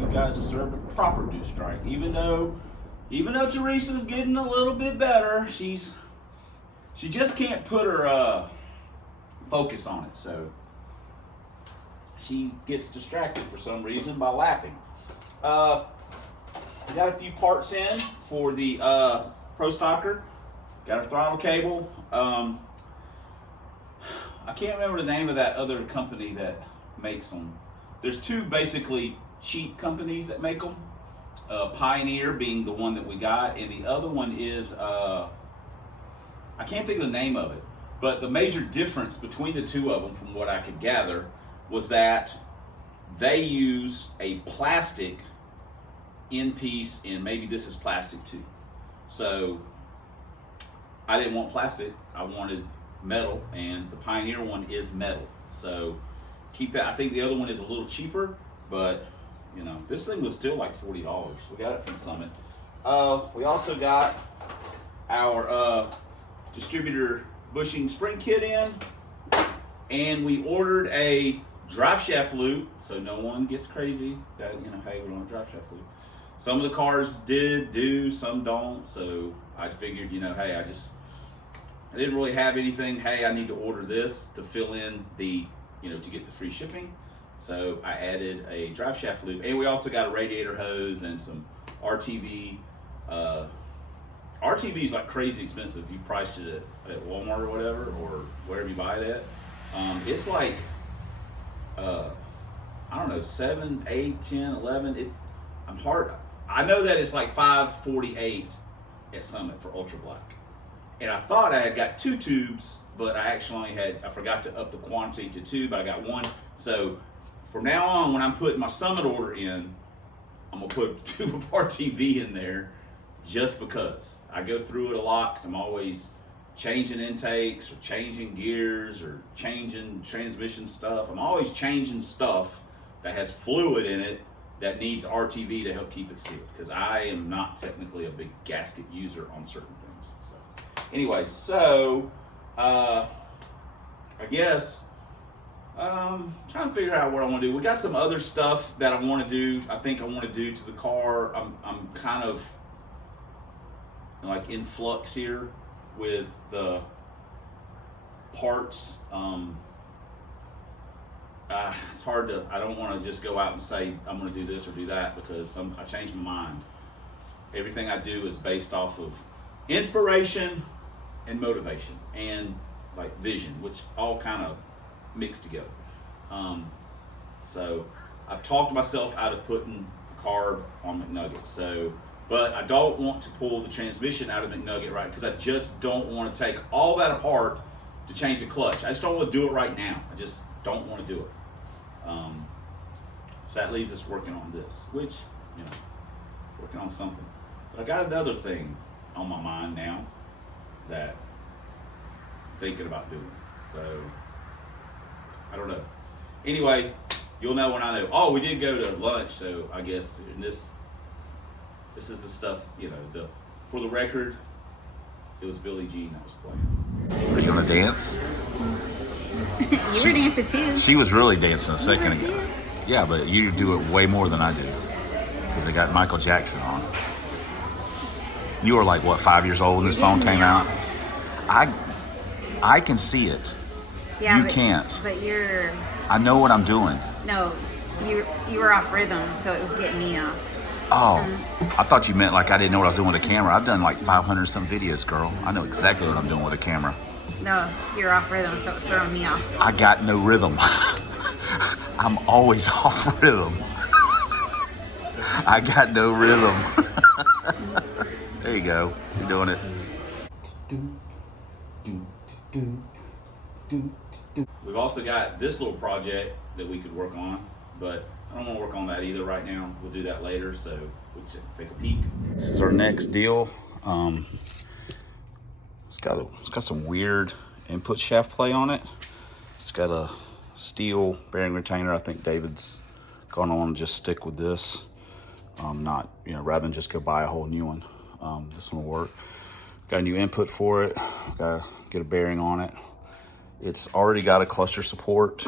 you guys deserve a proper do strike. Even though Teresa's getting a little bit better, she just can't put her focus on it. So she gets distracted for some reason by laughing. We got a few parts in for the Pro Stocker. Got our throttle cable. I can't remember the name of that other company that makes them. There's two basically cheap companies that make them. Pioneer being the one that we got, and the other one is, I can't think of the name of it, but the major difference between the two of them, from what I could gather, was that they use a plastic end piece, and maybe this is plastic too. So I didn't want plastic, I wanted metal, and the Pioneer one is metal. So keep that. I think the other one is a little cheaper, but you know, this thing was still like $40. We got it from Summit. We also got our Distributor bushing spring kit in, and we ordered a drive shaft loop, so no one gets crazy that, you know, hey, we don't have a drive shaft loop. Some of the cars do, some don't, so I figured, you know, hey, I didn't really have anything, hey, I need to order this to fill in the, you know, to get the free shipping. So I added a drive shaft loop, and we also got a radiator hose and some RTV. RTV is like crazy expensive. You priced it at Walmart or whatever, or wherever you buy it at. It's like, I don't know, 7, 8, 10, 11. I know that it's like $5.48 at Summit for Ultra Black. And I thought I had got 2 tubes, but I forgot to up the quantity to 2, but I got 1. So from now on, when I'm putting my Summit order in, I'm gonna put a tube of RTV in there, just because. I go through it a lot, because I'm always changing intakes, or changing gears, or changing transmission stuff. I'm always changing stuff that has fluid in it that needs RTV to help keep it sealed, because I am not technically a big gasket user on certain things. So anyway, so I guess trying to figure out what I want to do. We got some other stuff that I want to do. I think I want to do to the car. I'm kind of like in flux here with the parts. It's hard to, I don't want to just go out and say I'm going to do this or do that, because I changed my mind. Everything I do is based off of inspiration and motivation and like vision, which all kind of mixed together. So I've talked myself out of putting the carb on McNugget. So, but I don't want to pull the transmission out of McNugget, right? Because I just don't want to take all that apart to change the clutch. I just don't want to do it right now. I just don't want to do it. So that leaves us working on this, which, you know, working on something. But I got another thing on my mind now that I'm thinking about doing. So I don't know. Anyway, you'll know when I know. Oh, we did go to lunch, so I guess this is the stuff, you know, for the record, it was Billie Jean that was playing. Are you gonna dance? You were dancing too. She was really dancing a second ago. Yeah, but you do it way more than I do, because they got Michael Jackson on. You were like, what, 5 years old when this song came out? I can see it. Yeah, you can't. But you're... I know what I'm doing. No, you were off rhythm, so it was getting me off. Oh, I thought you meant like I didn't know what I was doing with a camera. I've done like 500 some videos, girl. I know exactly what I'm doing with a camera. No, you're off rhythm, so it's throwing me off. I got no rhythm. I'm always off rhythm. I got no rhythm. There you go. You're doing it. We've also got this little project that we could work on, but I don't want to work on that either right now. We'll do that later, so we'll take a peek. This is our next deal. It's got some weird input shaft play on it. It's got a steel bearing retainer. I think David's gonna want to just stick with this. Not, you know, rather than just go buy a whole new one. This one will work. Got a new input for it. Gotta get a bearing on it. It's already got a cluster support.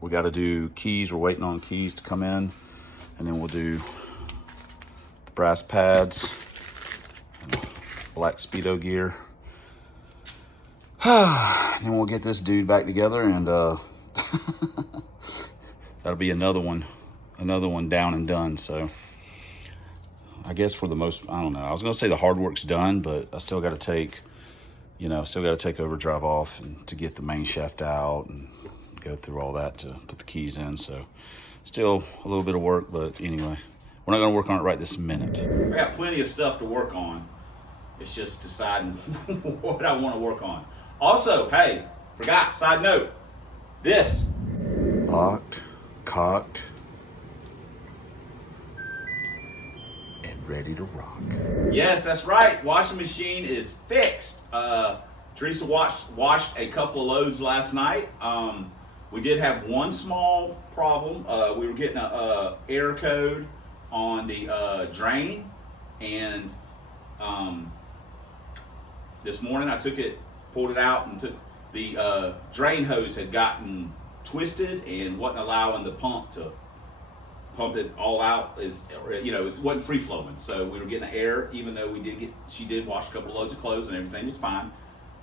we got to do keys. We're waiting on keys to come in, and then we'll do the brass pads, black Speedo gear. Then we'll get this dude back together, and that'll be another one down and done. So I guess for the most, I don't know, I was gonna say the hard work's done, but I still got to take, overdrive off and to get the main shaft out and go through all that to put the keys in. So still a little bit of work, but anyway, we're not gonna work on it right this minute. I got plenty of stuff to work on. It's just deciding what I want to work on. Also, hey, forgot, side note, this. Locked, cocked, and ready to rock. Yes, that's right. Washing machine is fixed. Teresa washed a couple of loads last night. We did have one small problem. We were getting a error code on the drain, and this morning I took it, pulled it out, and took the drain hose had gotten twisted and wasn't allowing the pump to pump it all out. It wasn't free flowing, so we were getting an error, even though she did wash a couple of loads of clothes and everything was fine.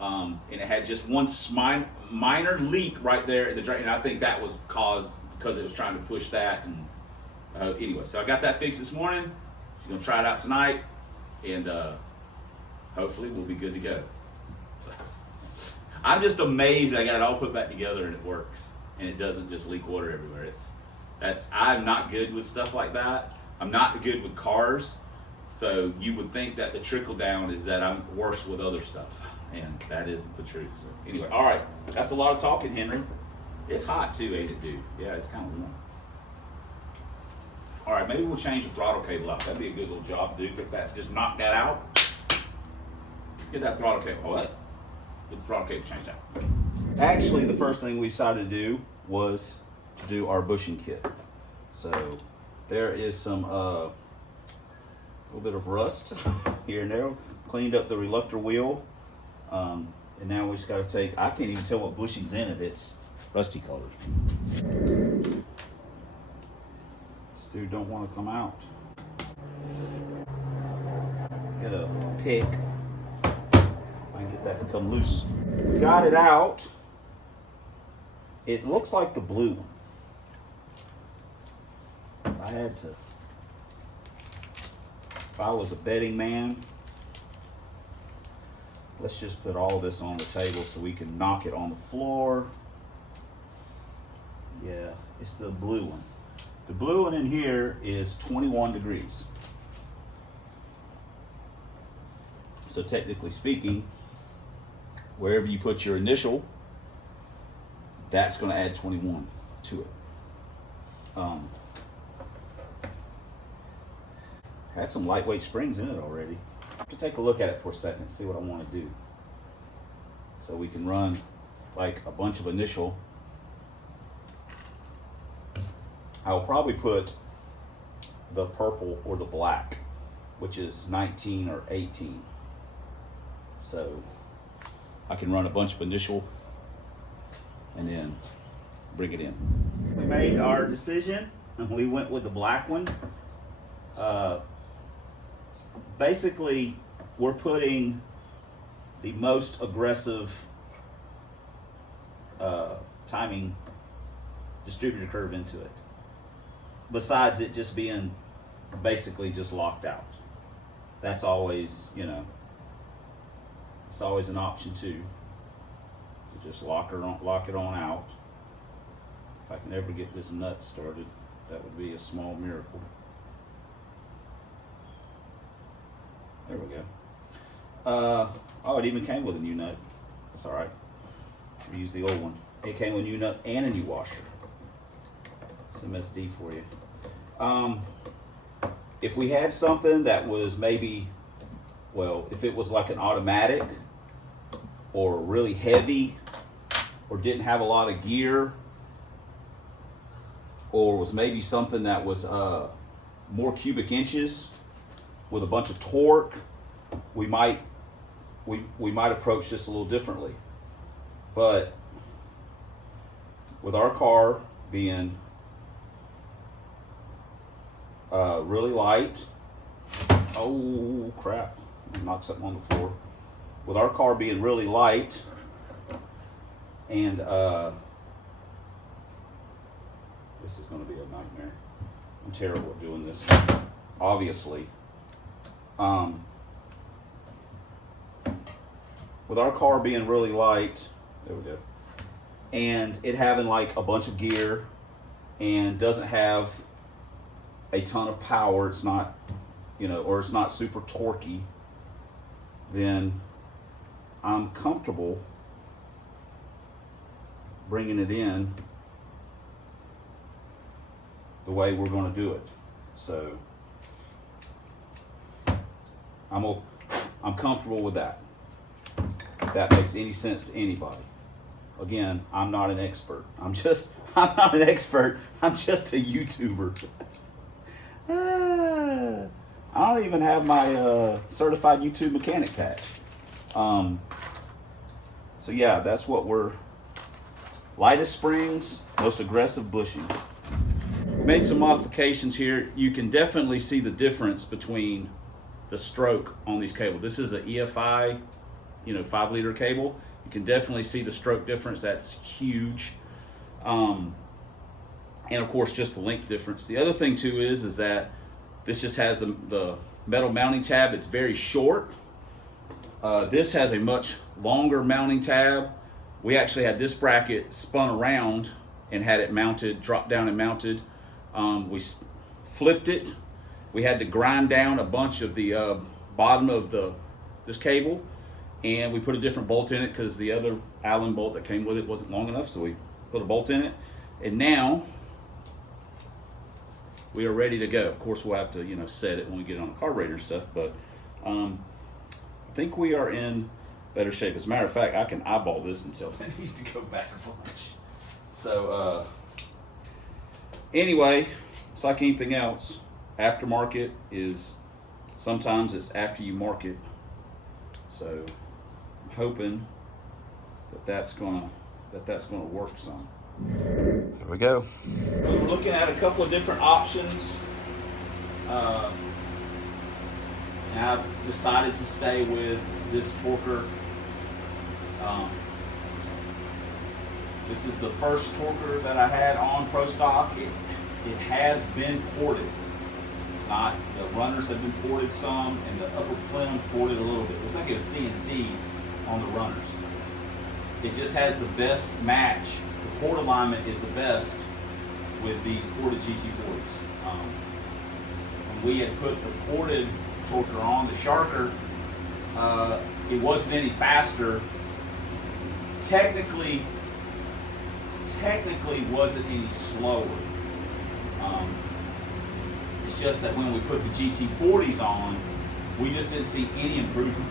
And it had just one minor leak right there in the drain, and I think that was caused because it was trying to push that. And anyway, so I got that fixed this morning. She's gonna try it out tonight, and hopefully we'll be good to go. So, I'm just amazed I got it all put back together and it works, and it doesn't just leak water everywhere. I'm not good with stuff like that. I'm not good with cars, so you would think that the trickle down is that I'm worse with other stuff, and that isn't the truth. So anyway, all right, that's a lot of talking, Henry. It's hot too, ain't it, dude? Yeah, it's kind of warm. All right, maybe we'll change the throttle cable out. That'd be a good little job to do. Just knock that out. Get that throttle cable. What? Get the throttle cable changed out. Actually, the first thing we decided to do was to do our bushing kit. So there is some little bit of rust here and there. Cleaned up the reluctor wheel, and now we just got to take. I can't even tell what bushing's in it. It's rusty colored. This dude don't want to come out. Get a pick. I can get that to come loose. We got it out. It looks like the blue one. I had to. If I was a betting man, let's just put all this on the table so we can knock it on the floor. Yeah, it's the blue one. The blue one in here is 21 degrees. So technically speaking, wherever you put your initial, that's going to add 21 to it. Had some lightweight springs in it already. To take a look at it for a second, see what I want to do. So we can run like a bunch of initial. I'll probably put the purple or the black, which is 19 or 18. So I can run a bunch of initial and then bring it in. We made our decision and we went with the black one. Basically, we're putting the most aggressive timing distributor curve into it. Besides it just being basically just locked out. That's always, it's always an option too. To just lock it on out. If I can ever get this nut started, that would be a small miracle. There we go. Oh, it even came with a new nut. That's all right. We use the old one. It came with a new nut and a new washer. Some SD for you. If we had something that was maybe, well, if it was like an automatic or really heavy or didn't have a lot of gear, or was maybe something that was more cubic inches with a bunch of torque, we might approach this a little differently. But with our car being really light. Oh crap, knocked something on the floor. With our car being really light, and this is going to be a nightmare. I'm terrible at doing this, obviously. With our car being really light, there we go, and it having like a bunch of gear and doesn't have a ton of power, it's not, you know, or it's not super torquey, then I'm comfortable bringing it in the way we're going to do it. So I'm comfortable with that. If that makes any sense to anybody. Again, I'm not an expert. I'm not an expert. I'm just a YouTuber. I don't even have my certified YouTube mechanic patch. So yeah, that's what we're, lightest springs, most aggressive bushing. We made some modifications here. You can definitely see the difference between the stroke on these cables. This is an EFI, 5-liter cable. You can definitely see the stroke difference. That's huge. And of course, just the length difference. The other thing too is that this just has the metal mounting tab. It's very short. This has a much longer mounting tab. We actually had this bracket spun around and had it mounted, dropped down and mounted. We flipped it. We had to grind down a bunch of the bottom of this cable, and we put a different bolt in it because the other Allen bolt that came with it wasn't long enough, so we put a bolt in it. And now we are ready to go. Of course, we'll have to, set it when we get it on the carburetor and stuff, but I think we are in better shape. As a matter of fact, I can eyeball this until it needs to go back a bunch. So anyway, it's like anything else. Aftermarket is, sometimes it's after you market. So I'm hoping that's gonna work some. There we go. We were looking at a couple of different options. And I decided to stay with this Torker. This is the first Torker that I had on Pro Stock. It has been ported. It's not, the runners have been ported some, and the upper plenum ported a little bit. It looks like it's a CNC on the runners. It just has the best match. The port alignment is the best with these ported GT40s. When we had put the ported Torker on, the Sharker, it wasn't any faster. Technically wasn't any slower. It's just that when we put the GT40s on, we just didn't see any improvement.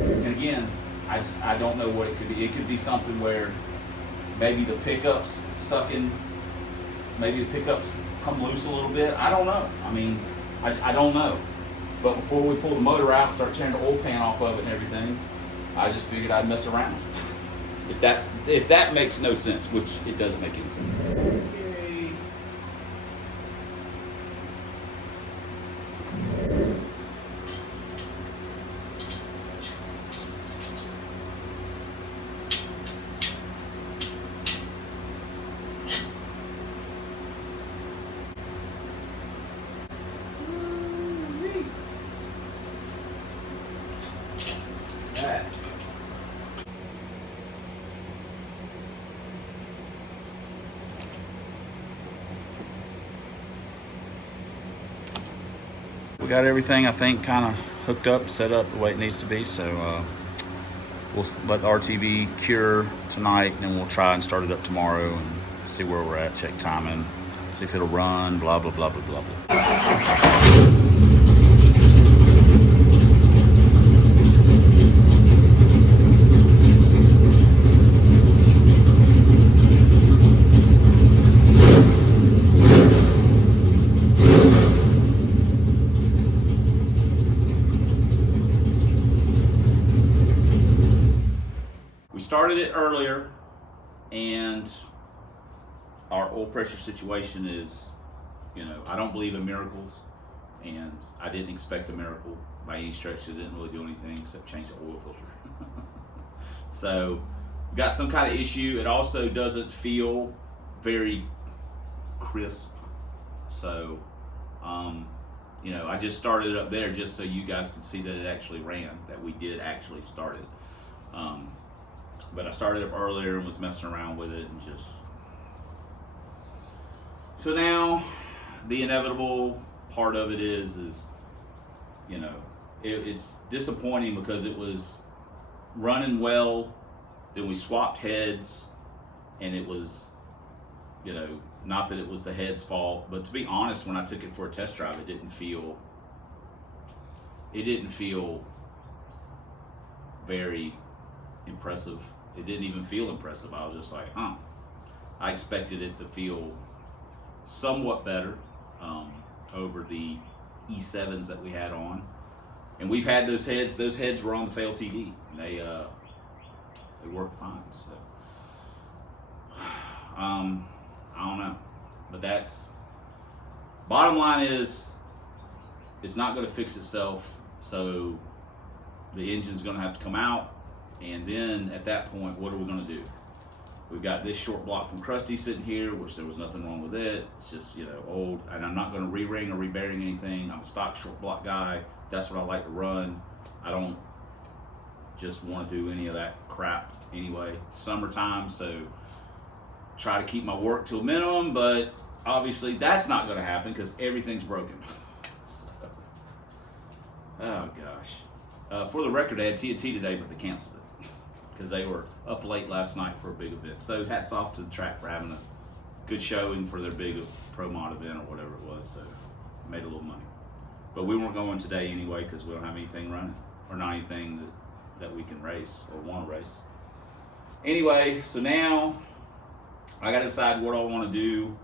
And again, I don't know what it could be. It could be something where maybe the pickups sucking, maybe the pickups come loose a little bit. I don't know. I mean, I don't know. But before we pull the motor out and start tearing the oil pan off of it and everything, I just figured I'd mess around. If that makes no sense, which it doesn't make any sense. Okay. We got everything, I think, kind of hooked up, set up the way it needs to be. So we'll let the RTV cure tonight, and then we'll try and start it up tomorrow and see where we're at, check timing, see if it'll run, blah, blah, blah, blah, blah, blah. Started it earlier, and our oil pressure situation is, you know, I don't believe in miracles, and I didn't expect a miracle by any stretch. It didn't really do anything except change the oil filter. So we got some kind of issue. It also doesn't feel very crisp. So, you know, I just started it up there just so you guys could see that it actually ran, that we did actually start it. But I started up earlier and was messing around with it and just... So now the inevitable part of it is you know, it's disappointing because it was running well, then we swapped heads, and it was, you know, not that it was the head's fault, but to be honest, when I took it for a test drive, it didn't feel very impressive. It didn't even feel impressive. I was just like, huh. I expected it to feel somewhat better over the E7s that we had on. And we've had those heads. Those heads were on the failed TD. And they worked fine. So I don't know, but that's bottom line is it's not going to fix itself. So the engine's going to have to come out, and then at that point, what are we going to do? We've got this short block from Krusty sitting here, which there was nothing wrong with it. It's just, you know, old, and I'm not going to re-ring or re-bearing anything. I'm a stock short block guy. That's what I like to run. I don't just want to do any of that crap anyway. It's summertime, so try to keep my work to a minimum, but obviously that's not going to happen because everything's broken. So, oh gosh. For the record, I had TNT today, but they canceled it because they were up late last night for a big event. So hats off to the track for having a good showing for their big pro mod event or whatever it was. So made a little money. But we weren't going today anyway because we don't have anything running, or not anything that we can race or want to race. Anyway, so now I got to decide what I want to do.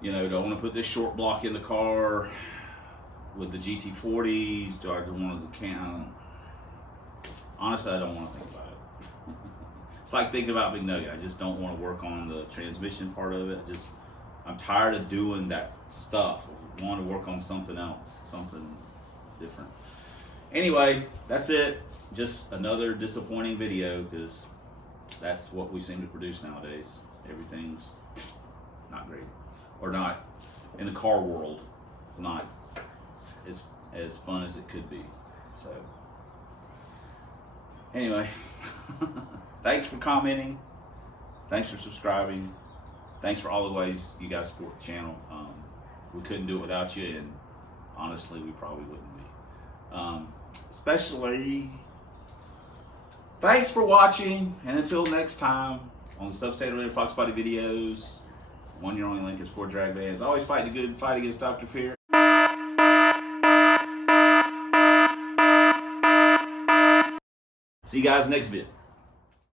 You know, do I want to put this short block in the car with the GT40s? Do I want to honestly, I don't want to think about it. It's like thinking about Big Nugget. I just don't want to work on the transmission part of it. I'm tired of doing that stuff. I want to work on something else, something different. Anyway, that's it. Just another disappointing video because that's what we seem to produce nowadays. Everything's not great, or not in the car world. It's not as fun as it could be. So anyway, thanks for commenting. Thanks for subscribing. Thanks for all the ways you guys support the channel. We couldn't do it without you, and honestly, we probably wouldn't be. Especially, thanks for watching, and until next time on the Substandard Rated Fox Body videos. One year only link is for drag bands. Always fight the good fight against Dr. Fear. See you guys next vid.